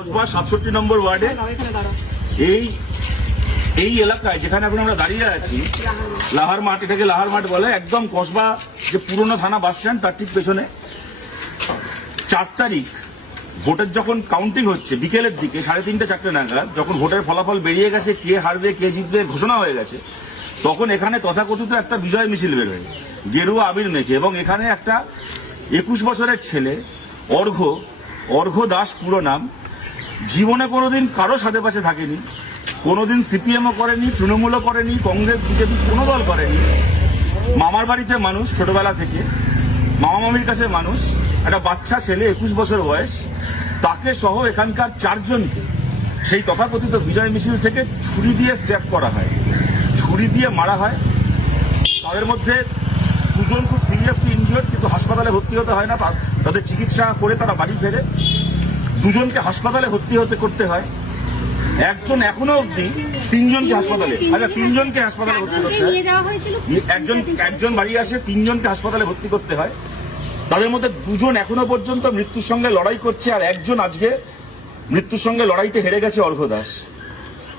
কসবা 67 নম্বর ওয়ার্ডে এই এলাকায় যেখানে এখন আমরা দাঁড়িয়ে আছি, লাহার মাঠ, এটাকে লাহার মাঠ বলে, একদম কসবা যে পুরনো থানা বাস স্ট্যান্ড তার ঠিক পেছনে 4 তারিখ ভোটের যখন কাউন্টিং হচ্ছে বিকেলের দিকে 3:30 4টে নাগাদ, যখন ভোটের ফলাফল বেরিয়ে গেছে, কে হারবে কে জিতবে ঘোষণা হয়ে গেছে, তখন এখানে তথাকথিত একটা বিজয় মিছিল বেরোয় গেরুয়া আবির মেখে, এবং এখানে একটা 21 বছরের ছেলে অর্ঘ্য দাস পুরো নাম, জীবনে কোনোদিন কারো সাথে পাশে থাকেনি, কোনোদিন সিপিএমও করেনি, তৃণমূলও করেনি, কংগ্রেস বিজেপি কোনো দল করেনি, মামার বাড়িতে মানুষ ছোটবেলা থেকে, মামা মামির কাছে মানুষ, একটা বাচ্চা ছেলে 21 বছর বয়স, তাকে সহ এখানকার 4 জনকে সেই তথাকথিত বিজয় মিছিল থেকে ছুরি দিয়ে স্ট্যাপ করা হয়, ছুরি দিয়ে মারা হয়। তাদের মধ্যে 2 জন খুব সিরিয়াসলি ইনজিওর্ড, কিন্তু হাসপাতালে ভর্তি হতে হয় না, তাদের চিকিৎসা করে তারা বাড়ি ফেরে। 2 জনকে হাসপাতালে ভর্তি করতে হয়, একজন এখনো অব্দি 3 জনকে হাসপাতালে, 3 জনকে হাসপাতালে ভর্তি করতে হয়, একজন বাড়ি আসে, 3 জনকে হাসপাতালে ভর্তি করতে হয়। তাদের মধ্যে 2 জন এখনো পর্যন্ত মৃত্যুর সঙ্গে লড়াই করছে, আর একজন আজকে মৃত্যুর সঙ্গে লড়াইতে হেরে গেছে, অর্ঘ্য দাস।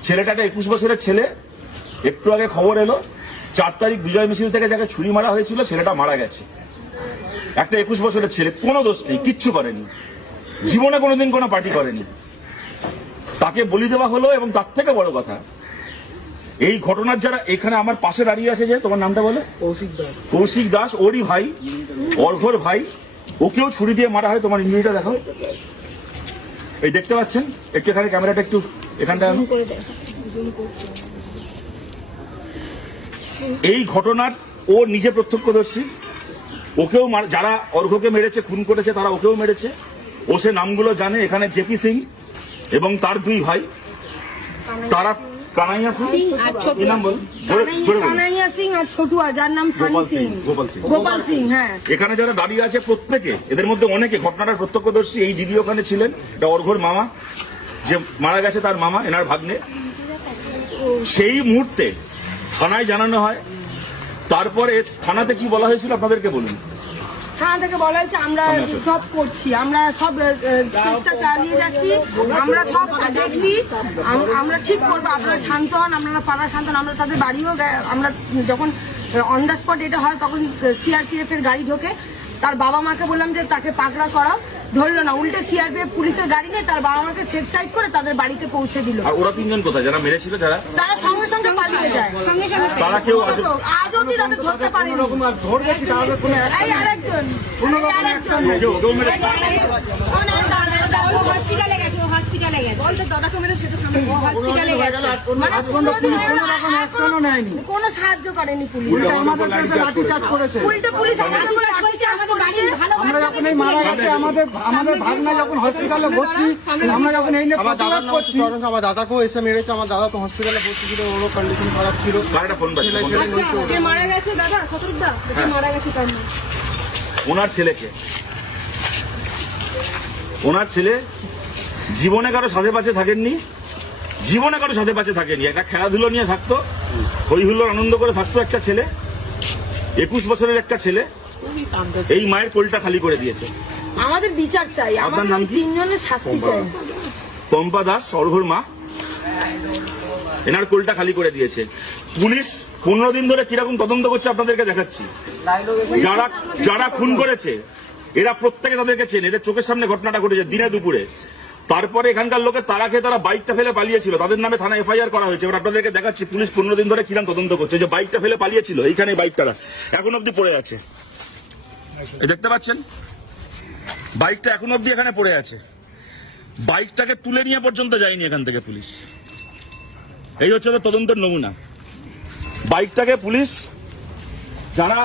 ছেলেটা একটা 21 বছরের ছেলে, একটু আগে খবর এলো 4 তারিখ বিজয় মিছিল থেকে যাকে ছুরি মারা হয়েছিল ছেলেটা মারা গেছে। একটা 21 বছরের ছেলে, কোনো দোষ নেই, কিচ্ছু করেনি, জীবনে কোনোদিন কোনো পার্টি করেনি, তাকে বলি দেওয়া হলো। এবং তার থেকে বড় কথা, এই ঘটনার যারা এখানে আমার পাশে দাঁড়িয়ে আছে, যে তোমার নামটা বলে, কৌশিক দাস, ওরই ভাই, অর্ঘ্যর ভাই, ওকেও ছুরি দিয়ে মারা হয়। তোমার ইঞ্জুরিটা দেখো, এই দেখতে পাচ্ছেন, একটু এখানে ক্যামেরাটা একটু এখানটা, এই ঘটনার ও নিজে প্রত্যক্ষদর্শী, ওকেও যারা অর্ঘ্যকে মেরেছে, খুন করেছে, তারা ওকেও মেরেছে। ও সে নামগুলো জানে। এখানে জেপি সিং এবং তার 2 ভাই, তারা কানাইয়া সিং আর ছোটুয়া, যার নাম গোপাল সিং। হ্যাঁ, এখানে যারা দাঁড়িয়ে আছে প্রত্যেকে, এদের মধ্যে অনেকে ঘটনাটার প্রত্যক্ষদর্শী। এই দিদি ওখানে ছিলেন, এটা অর্ঘ্যর মামা, যে মারা গেছে তার মামা, এনার ভাগ্নে। সেই মুহূর্তে থানায় জানানো হয়। তারপরে থানাতে কি বলা হয়েছিল আপনাদেরকে বলুন। থানা থেকে বলা হয়েছে আমরা সব করছি, আমরা সব চেষ্টা চালিয়ে যাচ্ছি, আমরা সব দেখছি, আমরা ঠিক করবো, আপনারা শান্ত হন, আপনারা পাড়া শান্ত হন। আমরা তাদের বাড়িও, আমরা যখন অন দ্য স্পট এটা হয় তখন সিআরপিএফ এর গাড়ি ঢোকে, তার বাবা মাকে বললাম যে তাকে পাকড়া করাও, ধরলো না, উল্টে সিআরপিএফ পুলিশের গাড়ি নিয়ে তার বাবা মাকে সেফ সাইড করে তাদের বাড়িতে পৌঁছে দিল। আর ওরা 3 জন কোথায়, যারা মেরেছিল, তারা সঙ্গে সঙ্গে পালিয়ে যায়, তারা কেউ আজ অব্দি তাদের ধরতে পারেনি। আরেকজন কোনো সাহায্য করেনি পুলিশ, আমাদের কাছে লাঠিচার্জ করেছে। উল্টে পুলিশ আমরা যখন এই মারা গেছে, আমাদের ভাগনা যখন হসপিটালে ভর্তি, আমরা যখন এই নিয়ে প্রতিবাদ করছি, আমার দাদাকেও এসে মেরেছে। আমার দাদা তো হসপিটালে ভর্তি ছিল, ওরও কন্ডিশন খারাপ ছিল। মারা গেছে দাদা, শতরূপদা মারা গেছে। ওনার ছেলে জীবনে কারো সাথে পাশে থাকেননি, একটা খেলাধুলো নিয়ে থাকতো, হই হুল্লোড় আনন্দ করে থাকতো একটা ছেলে, 21 বছরের একটা ছেলে, এই মায়ের কোলটা খালি করে দিয়েছে। আমাদের বিচার চাই, আপনার নাম কি? 3 জনের শাস্তি চাই। পম্পা দাস, অর্ঘ্যর মা, এনার কোলটা খালি করে দিয়েছে। পুলিশ 15 দিন ধরে কিরকম তদন্ত করছে আপনাদেরকে দেখাচ্ছি। যারা খুন করেছে এরা প্রত্যেকে তাদেরকে চেনে, এদের চোখের সামনে ঘটনাটা ঘটেছে দিনে দুপুরে। তারপরে এখানকার লোকের তারা খেয়ে তারা বাইকটা ফেলে পালিয়েছিল, তাদের নামে থানা এফআইআর করা হয়েছে। এবার আপনাদেরকে দেখাচ্ছি পুলিশ 15 দিন ধরে কিরকম তদন্ত করছে। যে বাইকটা ফেলে পালিয়েছিল, এইখানে বাইকটা এখন অব্দি পড়ে আছে, এই দেখতে পাচ্ছেন, বাইকটা এখন অব্দি এখানে পড়ে আছে, বাইকটাকে তুলে নিয়ে পর্যন্ত যায়নি এখান থেকে পুলিশ। এই হচ্ছে তো তদন্তের নমুনা। বাইকটাকে পুলিশ, যারা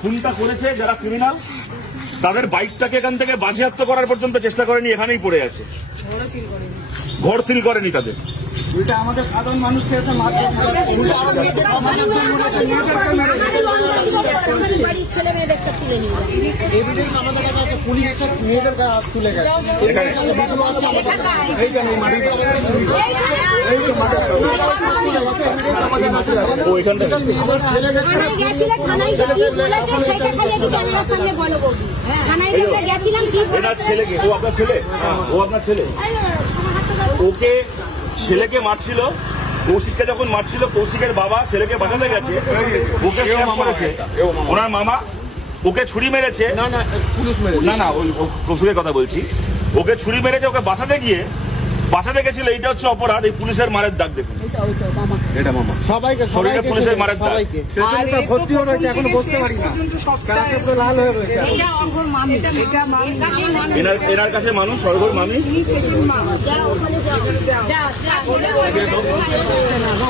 খুনটা করেছে, যারা ক্রিমিনাল, তাদের বাইকটাকে এখান থেকে বাজেয়াপ্ত করার পর্যন্ত চেষ্টা করেনি, এখানেই পড়ে আছে, ঘর সিল করেনি তাদের। এটা আমাদের সাধারণ মানুষকে এসে পুলিশ এসে মেয়েদের তুলে গেছে। ও এখানটায় থানায় গেছিলে, থানায় কি বলেছে সেটা খালি একটু ক্যামেরার সামনে বলো বৌদি। থানায় যে আমরা গেছিলাম কি এনার ছেলেকে, ও আপনার ছেলে, ও আপনার ছেলে, ওকে ছেলেকে মারছিল, কৌশিককে যখন মারছিল, কৌশিকের বাবা ছেলেকে বাঁচাতে গেছে, ওকে স্ট্যাপ করেছে ওনার মামা, ওকে ছুরি মেরেছে। না না, ওই কৌশিকের কথা বলছি, ওকে ছুরি মেরেছে, ওকে বাঁচাতে গিয়ে বাঁচাতে গেছিল, এইটা হচ্ছে অপরাধ। এই পুলিশের মারের দাগ দেখুন, এটা মামা সবাইকে শরীরে পুলিশের মারের দাগ। সবাইকে পেছনটা ভর্তি হয়ে রয়েছে, এখনো বসতে পারি না, গাছে পুরো লাল হয়ে রয়েছে। এনার কাছে মানুষ সরগর মামি,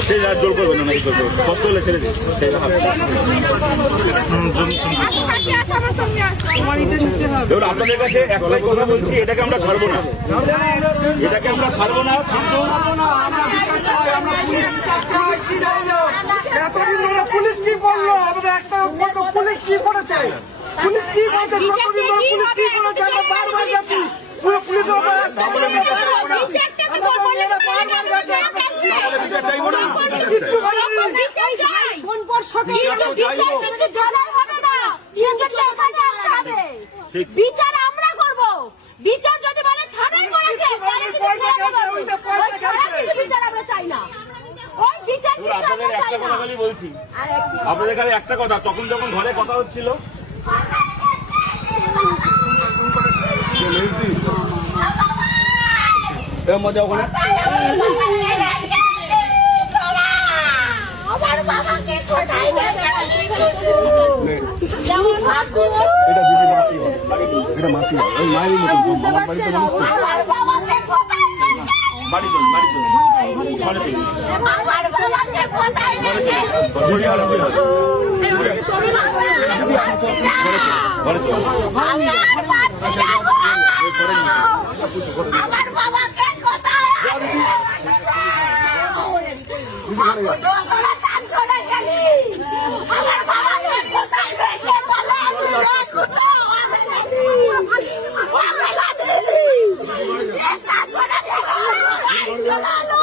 সে যা জোর করবে না, কষ্ট হলে ছেড়ে দিন। এবার আপনাদের কাছে একটাই কথা বলছি, এটাকে আমরা ছাড়বো না, এটাকে আমরা ছাড়বো না। এতদিন ধরে পুলিশ কি করলো? আমরা একটা পুলিশ কি করেছে? পুলিশ কি করেছে? যতদিন ধরে পুলিশ কি করেছে? আমরা বারবার যাচ্ছি, পুরো পুলিশের উপর কিচ্ছু বিচার আমরা করবো। বিচার যদি বলে থানায় করেছে, বিচার আমরা চাই না। ওই বিচার আপনাদের একটা কথা খালি বলছি, আপনাদের কাছে একটা কথা, তখন যখন ঘরে কথা হচ্ছিল, মজা ওখানে আমার বাবাকে কোথায় এটা দিদি মাসি, এটা মাসি, ওই মায়েরই মতন আমার বাড়িতে মানুষ তো। আমার বাবাকে কোথায় বাড়ি চলুন, বাড়ি চলুন, ঘরে চলুন, আমার বাবাকে কোথায় ঘরে চলুন, ঘরে চলুন। আমার বাবাকে কোথায় তোরা চান করে গেলি? আমার বাবাকে কোথায় রেখে চলে এলি রে কুটো? অবেলা দিলি, চান করে গেল, চলে এলো।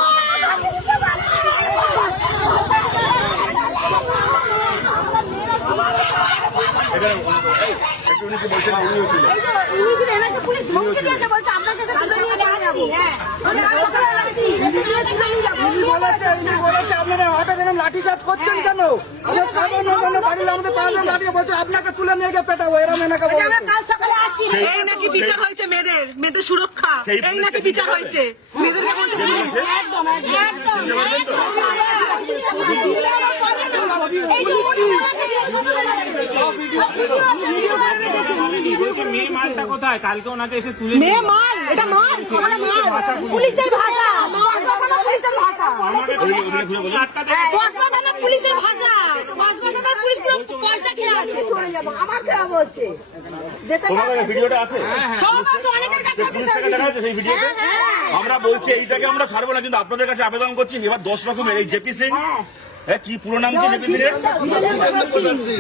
একটু উনি কি বলছেন, উনিও ছিলেন। পুলিশ ধমকি দিয়েছে, বলছে আপনার কাছে তুলে নিয়ে যাচ্ছি। উনি বলেছে আপনারা হঠাৎ এরকম লাঠিচার্জ করছেন কেন? আমরা সাধারণ মানুষ বাড়ির আমাদের পাড়ার দাঁড়িয়ে বলছে আপনাকে তুলে নিয়ে গিয়ে পেটাবো, এরম এনাকে বলেছে। আমরা কাল সকালে আসছি। এই নাকি বিচার হয়েছে মেয়েদের সুরক্ষা, সেই এই নাকি বিচার হয়েছে মেয়েদেরকে বলছে পুলিশ। মেয়ে মালটা কোথায়? কালকে ওনাকে এসে তুলে মেয়ে মাল, এটা মাল, আমরা মাল। পুলিশের ভাষা, কক্সবাজার পুলিশের ভাষা, কক্সবাজার পুলিশের ভাষা, কক্সবাজার পুলিশ পুরো পয়সা খেয়ে আছে। চলে যাবো, আমার খেয়া বলছে যেতে তোমার কাছে ভিডিওটা আছে? সব আছে, অনেকের কাছে আছে। পুলিশ থেকে দেখা যাচ্ছে সেই ভিডিওতে। আমরা বলছি এইটাকে আমরা ছাড়বো না, কিন্তু আপনাদের কাছে আবেদন করছি, এবার 10 রকমের এই জেপি সিং, কি পুরো নাম কি জেপি সিং এর?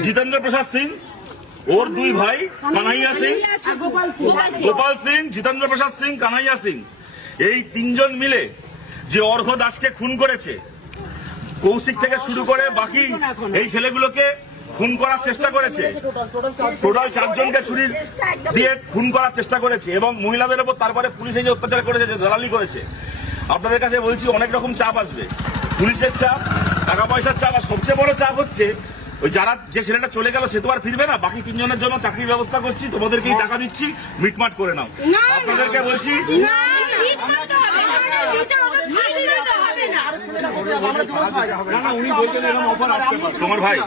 জিতেন্দ্র প্রসাদ সিং, ওর দুই ভাই কানাইয়া সিং, গোপাল সিং, জিতেন্দ্র প্রসাদ সিং, কানাইয়া সিং, এই তিনজন মিলে যে অর্ঘ্য দাসকে খুন করেছে, কৌশিক থেকে শুরু করে বাকি এই ছেলেগুলোকে খুন করার চেষ্টা করেছে। টোটাল 4 জনকে ছুরি দিয়ে খুন করার চেষ্টা করেছে, এবং মহিলাদের উপর তারপরে পুলিশ এই যে অত্যাচার করেছে, যে দালালি করেছে। আপনাদের কাছে বলছি, অনেক রকম চাপ আসবে, পুলিশের চাপ, টাকা পয়সার চাপ, আর সবচেয়ে বড় চাপ হচ্ছে ওই যারা, যে ছেলেটা চলে গেল সে তো আর ফিরবে না, বাকি 3 জনের জন্য চাকরির ব্যবস্থা করছি, তোমাদেরকেই টাকা দিচ্ছি, মিটমাট করে নাও। আপনাদেরকে বলছি, উনি বলছেন এরকম অফার আসতে পারে। তোমার ভাই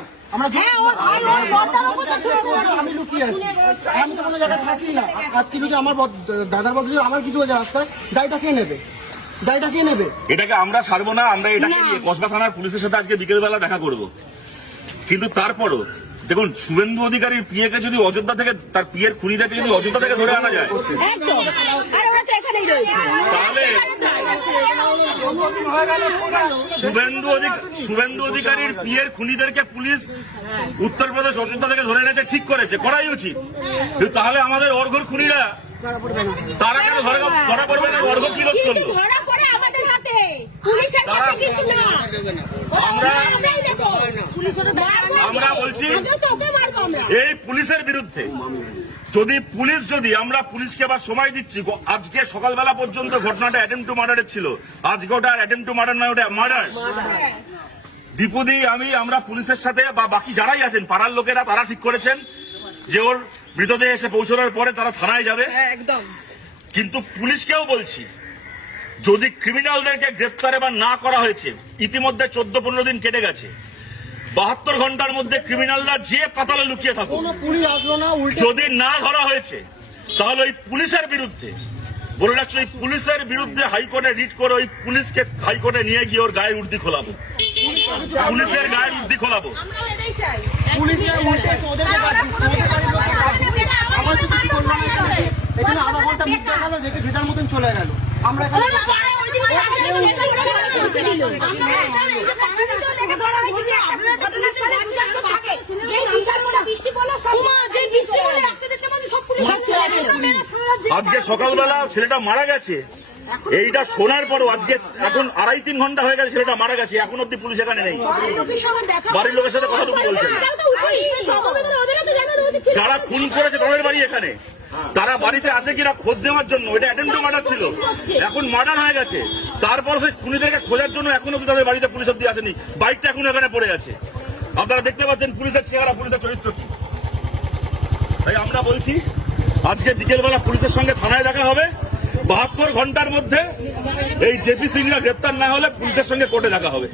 আমি লুকিয়ে আছি, আমি তো কোনো জায়গায় থাকি না। আজকে যদি আমার দাদার বদলে আমার কিছু হয়ে যায় রাস্তায়, দায়টা কে নেবে? দায়টা কে নেবে? এটাকে আমরা ছাড়বো না, আমরা এটাকে নিয়ে কসবা থানার পুলিশের সাথে আজকে বিকেলবেলা দেখা করব। কিন্তু তারপরও দেখুন, শুভেন্দু অধিকারীর পিএকে যদি অযোধ্যা থেকে, তার পিএর খুনিদেরকে যদি অযোধ্যা থেকে ধরে আনা যায়, তাহলে শুভেন্দু অধিকারীর পিএর খুনিদেরকে পুলিশ উত্তরপ্রদেশ অযোধ্যা থেকে ধরে এনেছে, ঠিক করেছে, করাই উচিত। কিন্তু তাহলে আমাদের অর্ঘ্যর খুনিরা তারা কেন ধরা পড়বে না? অর্ঘ্য কি দোষ করলো? ধরা পড়ে আমাদের হাতে, পুলিশের আমরা বলছি এই পুলিশের বিরুদ্ধে যদি আমরা পুলিশকে আবার সময় দিচ্ছি, আজকে সকালবেলা পর্যন্ত ঘটনাটা অ্যাটেম্প টু মার্ডারের ছিল, আজকে ওটা অ্যাটেম্প টু মার্ডার নয়, ওটা মার্ডার। দীপুদি আমরা পুলিশের সাথে বা বাকি যারাই আছেন পাড়ার লোকেরা তারা ঠিক করেছেন যে ওর মৃতদেহ এসে পৌঁছানোর পরে তারা থানায় যাবে। একদম। কিন্তু পুলিশকেও বলছি যদি ক্রিমিনালদেরকে গ্রেপ্তার এবার না করা হয়েছে, ইতিমধ্যে 14-15 দিন কেটে গেছে, 72 ঘন্টার মধ্যে ক্রিমিনালরা যে পাতালে লুকিয়ে থাকুক, পুলিশ আসলো না, উল্টে যদি না ধরা হয়েছে তাহলে ওই পুলিশের বিরুদ্ধে বলে রাখছি, ওই পুলিশের বিরুদ্ধে হাইকোর্টে রিট করে ওই পুলিশকে হাইকোর্টে নিয়ে গিয়ে ওর গায়ের উর্দি খোলাবো, পুলিশের গায়ের উর্দি খোলাবো। পুলিশের উল্টে এসে ওদেরকে বাদ দিচ্ছে, ওদের বাড়ির লোককে বাদ দিচ্ছে। আমার তো কিছু করলো না, এখানে আধা ঘন্টা মুখ দেখালো, দেখে যেটার মতন চলে গেল। আমরা এখানে আজকে সকালবেলা ছেলেটা মারা গেছে, এইটা শোনার পরও আজকে এখন 2.5-3 ঘন্টা হয়ে গেছে ছেলেটা মারা গেছে, এখন অব্দি পুলিশ এখানে নেই। বাড়ির লোকের সাথে কথা বলছেন, যারা খুন করেছে তাদের বাড়ি এখানে, তারা বাড়িতে আছে কিনা খোঁজ নেওয়ার জন্য, এটা অ্যাটেম্প টু মার্ডার ছিল, এখন মার্ডার হয়ে গেছে। তারপর সেই খুনিদেরকে খোঁজার জন্য এখনো তাদের বাড়িতে পুলিশ অব্দি আসেনি, বাইকটা এখন এখানে পড়ে আছে। আপনারা দেখতে পাচ্ছেন পুলিশের চেহারা, পুলিশের চরিত্র কি। তাই আমরা বলছি আজকে বিকেলবেলা পুলিশের সঙ্গে থানায় দেখা হবে, 72 ঘন্টার মধ্যে এই জেপি সিংরা গ্রেপ্তার না হলে পুলিশের সঙ্গে কোর্টে দেখা হবে।